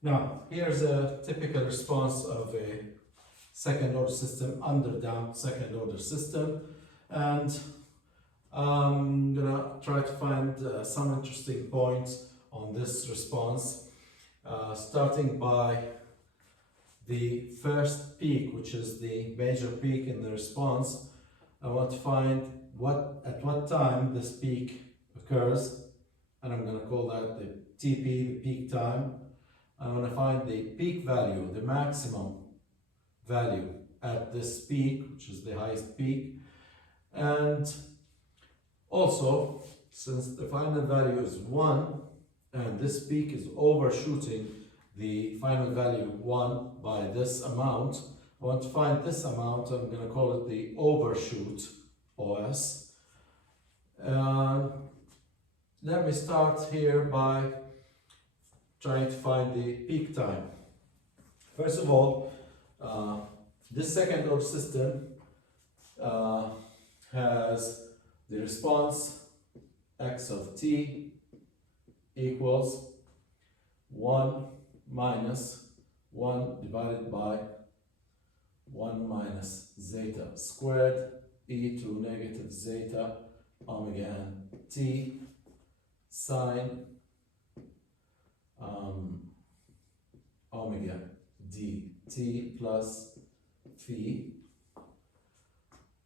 Now, here's a typical response of a second order system, underdamped second order system, and I'm gonna try to find some interesting points on this response, starting by the first peak, which is the major peak in the response. I want to find at what time this peak occurs, and I'm going to call that the TP, the peak time. I want to find the peak value, the maximum value at this peak, which is the highest peak. And also, since the final value is 1, and this peak is overshooting the final value 1 by this amount, I want to find this amount. I'm going to call it the overshoot, OS. Let me start here by trying to find the peak time. First of all, this second order system has the response x of t equals 1 minus 1 divided by 1 minus zeta squared e to negative zeta omega n t sine omega dt plus phi.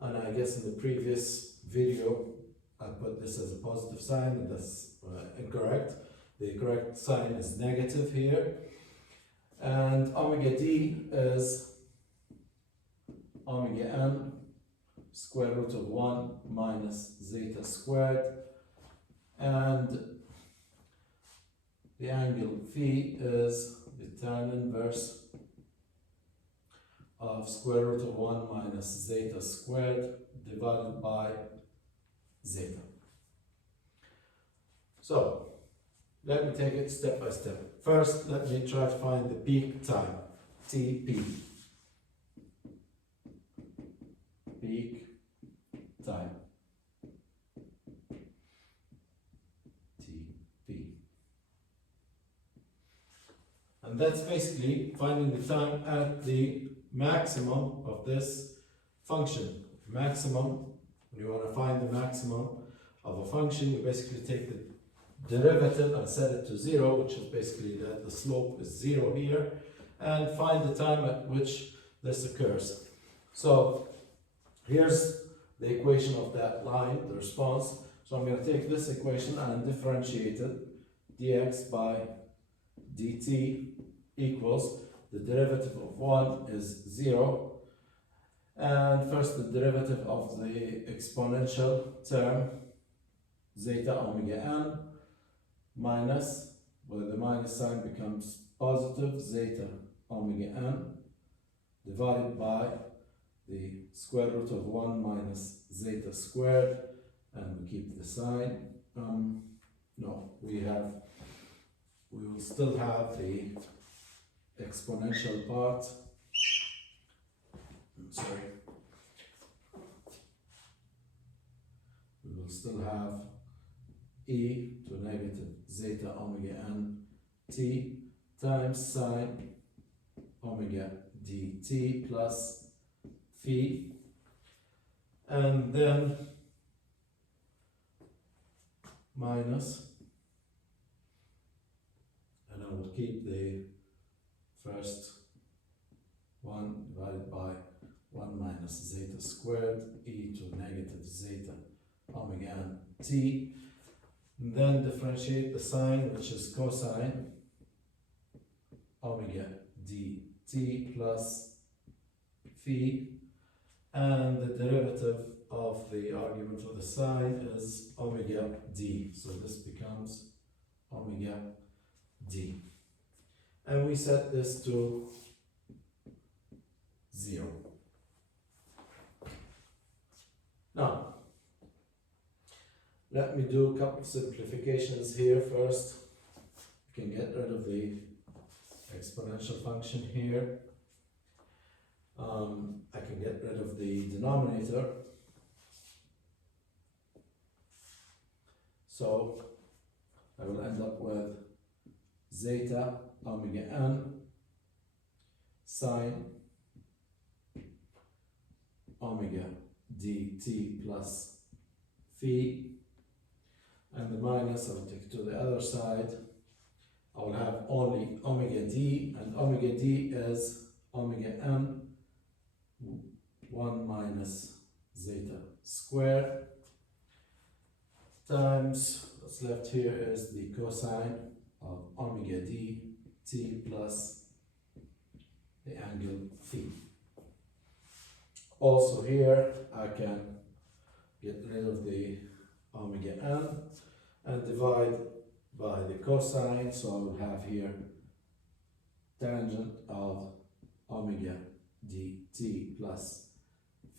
And I guess in the previous video I put this as a positive sign, and that's incorrect. The correct sign is negative here. And omega d is omega n square root of 1 minus zeta squared, and the angle phi is the tan inverse of square root of 1 minus zeta squared divided by zeta. So let me take it step by step. First, let me try to find the peak time, TP. Peak time, TP. And that's basically finding the time at the maximum of this function. Maximum, when you want to find the maximum of a function, you basically take the derivative and set it to 0, which is basically that the slope is 0 here, and find the time at which this occurs. So here's the equation of that line, the response. So I'm going to take this equation and differentiate it. Dx by dt equals, the derivative of 1 is 0, and first the derivative of the exponential term zeta omega n minus, where the minus sign becomes positive, zeta omega n divided by the square root of 1 minus zeta squared, and we keep the sign. No, we will still have the exponential part. Sorry. We will still have e to negative zeta omega n t times sine omega dt plus phi, and then minus, and I will keep the first 1 divided by 1 minus zeta squared e to negative zeta omega n t, and then differentiate the sign, which is cosine omega dt plus phi, and the derivative of the argument for the sine is omega d, so this becomes omega d, and we set this to 0. Now, let me do a couple of simplifications here. First, you can get rid of the exponential function here. I can get rid of the denominator. So I will end up with zeta omega n sine omega dt plus phi, and the minus I'll take to the other side. I will have only omega d, and omega d is omega n 1 minus zeta squared times what's left here is the cosine of omega d t plus the angle phi. Also here I can get rid of the omega n and divide by the cosine, so I will have here tangent of omega dt plus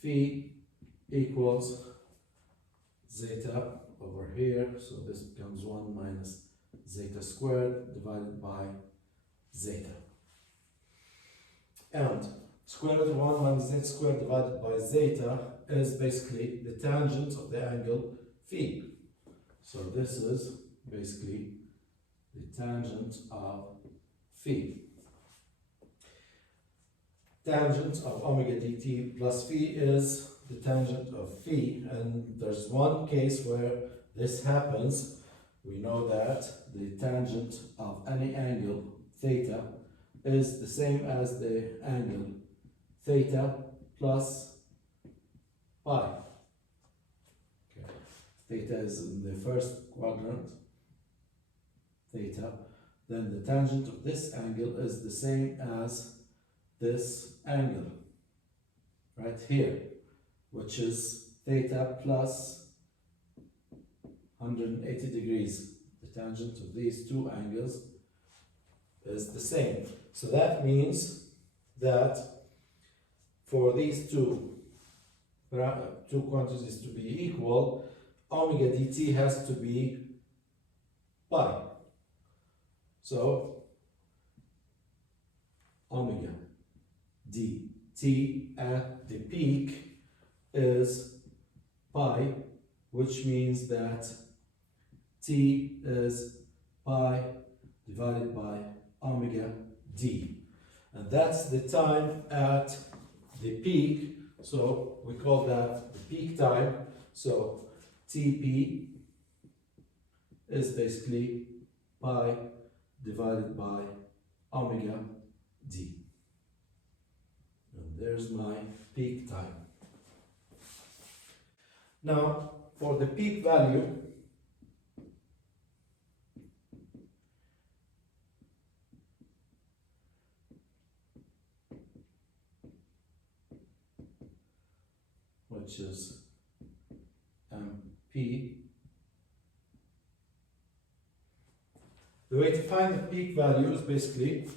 phi equals zeta over here, so this becomes 1 minus zeta squared divided by zeta. And square root of 1 minus zeta squared divided by zeta is basically the tangent of the angle phi. So this is basically the tangent of phi. Tangent of omega dt plus phi is the tangent of phi, and there's one case where this happens. We know that the tangent of any angle theta is the same as the angle theta plus pi. Okay. Theta is in the first quadrant, theta, then the tangent of this angle is the same as this angle right here, which is theta plus 180 degrees. The tangent of these two angles is the same. So that means that for these two quantities to be equal, omega dt has to be pi. So omega dt at the peak is pi, which means that t is pi divided by omega d. And that's the time at the peak, so we call that the peak time. So Tp is basically pi divided by omega d. And there's my peak time. Now, for the peak value, which is MP, the way to find the peak value is basically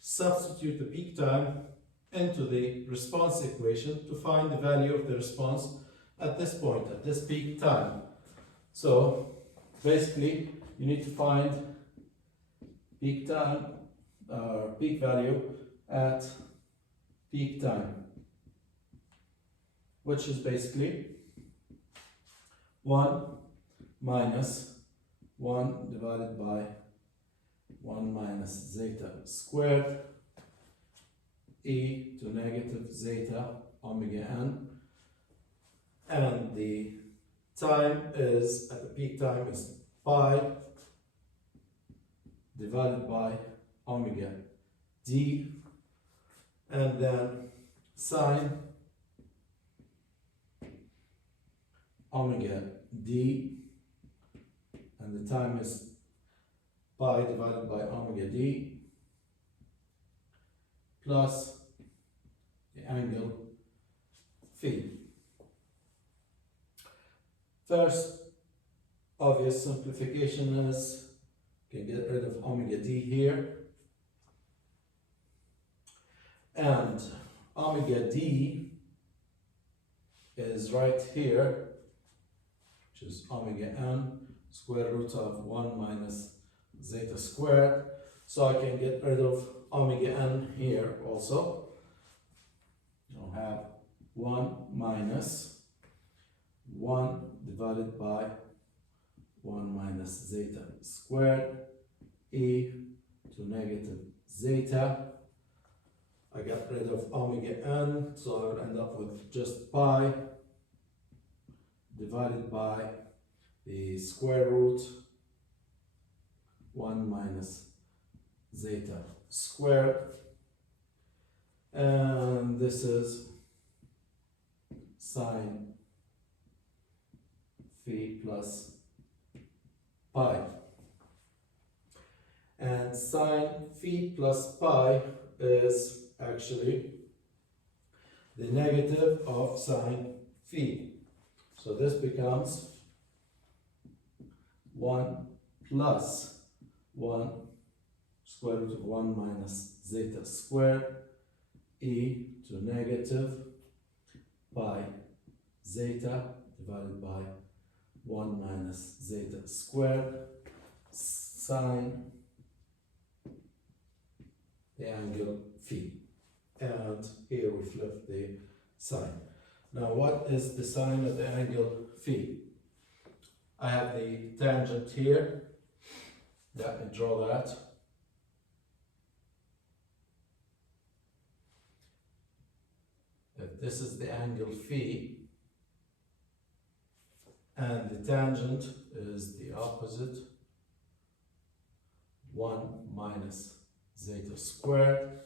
substitute the peak time into the response equation to find the value of the response at this point, at this peak time. So basically you need to find peak time, peak value at peak time, which is basically 1 minus 1 divided by 1 minus zeta squared e to negative zeta omega n, and the time is, at the peak time, is pi divided by omega d, and then sine omega d, and the time is pi divided by omega d plus the angle phi. First obvious simplification is you can get rid of omega d here, and omega d is right here, which is omega n square root of 1 minus zeta squared. So I can get rid of omega n here also. I'll have 1 minus 1 divided by 1 minus zeta squared e to negative zeta. I got rid of omega n, so I will end up with just pi divided by the square root 1 minus zeta squared, and this is sine phi plus pi. And sine phi plus pi is actually the negative of sine phi. So this becomes 1 plus 1 square root of 1 minus zeta squared e to negative pi zeta divided by 1 minus zeta squared sine the angle phi. And here we flip the sign. Now what is the sine of the angle phi? I have the tangent here. Let me draw that. If this is the angle phi, and the tangent is the opposite, 1 minus zeta squared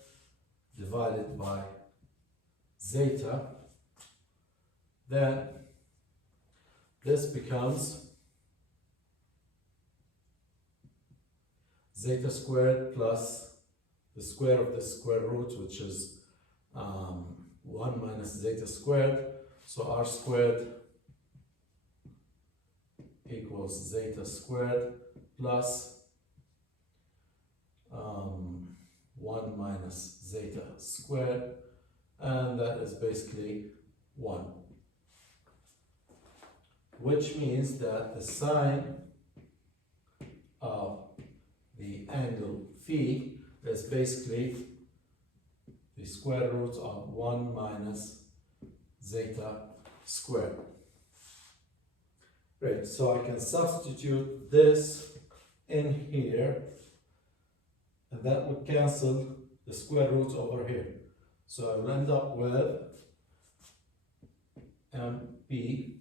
divided by zeta, then this becomes zeta squared plus the square of the square root, which is 1 minus zeta squared. So r squared equals zeta squared plus 1 minus zeta squared, and that is basically 1. Which means that the sine of the angle phi is basically the square root of 1 minus zeta squared. Great, so I can substitute this in here, and that would cancel the square roots over here. So I will end up with MP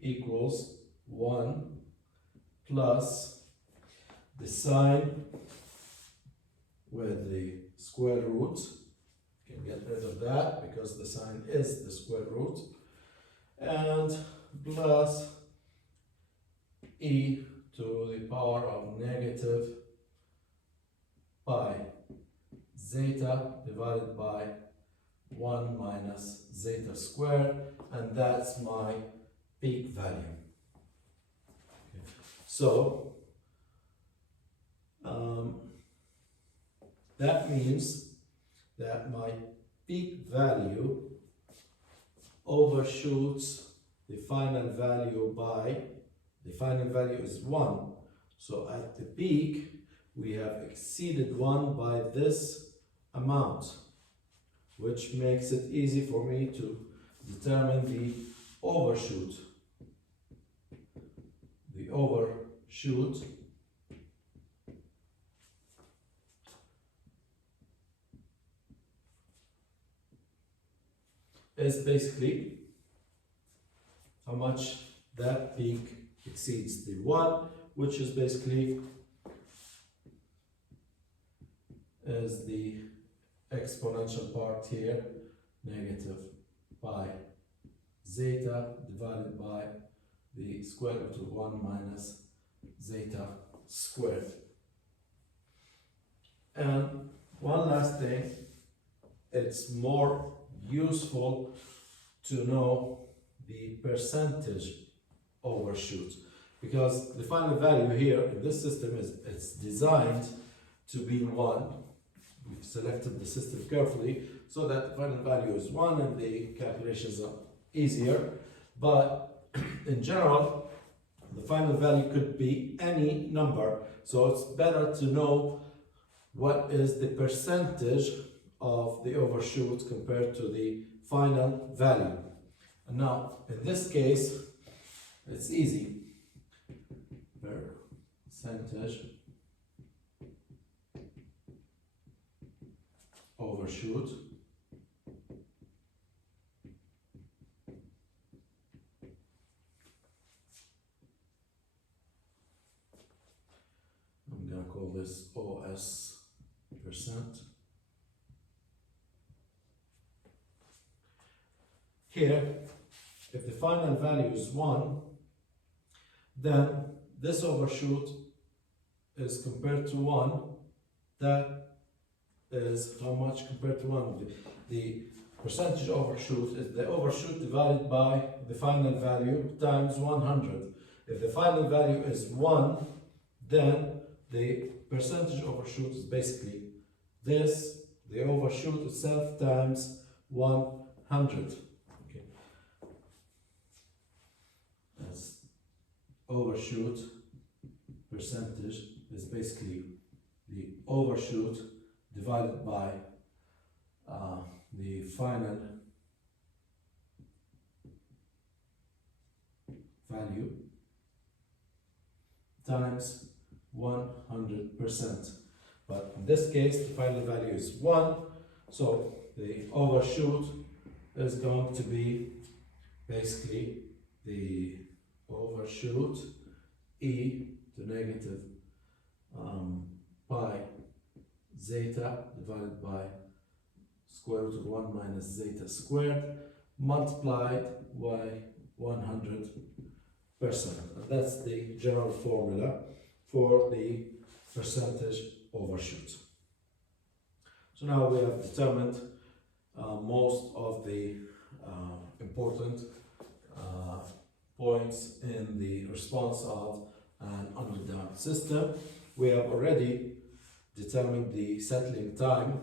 equals 1 plus the sine with the square root. You can get rid of that because the sine is the square root, and plus e to the power of negative pi zeta divided by 1 minus zeta squared, and that's my peak value. Okay. So that means that my peak value overshoots the final value by, the final value is 1. So at the peak, we have exceeded 1 by this amount, which makes it easy for me to determine the overshoot. The overshoot is basically how much that peak exceeds the 1, which is basically is the exponential part here, negative pi zeta divided by the square root of 1 minus zeta squared. And one last thing, it's more useful to know the percentage overshoot, because the final value here in this system is it's designed to be 1. We've selected the system carefully so that the final value is 1 and the calculations are easier. But in general, the final value could be any number. So it's better to know what is the percentage of the overshoot compared to the final value. And now, in this case, it's easy. Percentage overshoot I'm gonna call this OS percent. Here, if the final value is 1, then this overshoot is compared to 1. That is how much compared to 1. The percentage overshoot is the overshoot divided by the final value times 100. If the final value is 1, then the percentage overshoot is basically this, the overshoot itself times 100. Okay. That's overshoot percentage is basically the overshoot divided by the final value times 100%. But in this case, the final value is 1, so the overshoot is going to be basically the overshoot e to negative pi zeta divided by square root of 1 minus zeta squared multiplied by 100%. And that's the general formula for the percentage overshoot. So now we have determined most of the important points in the response of an underdamped system. We have already determined the settling time,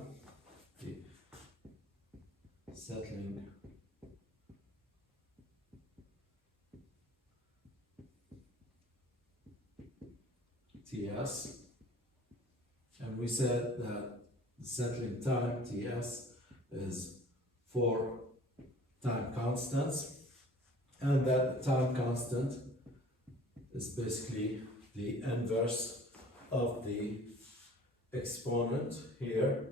Ts, and we said that the settling time Ts is 4 time constants, and that time constant is basically the inverse of the exponent here,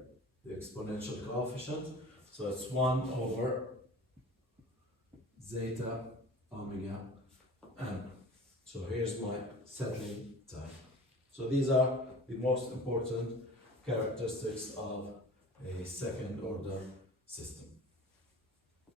the exponential coefficient. So it's 1 over zeta omega n. So here's my settling time. So these are the most important characteristics of a second order system.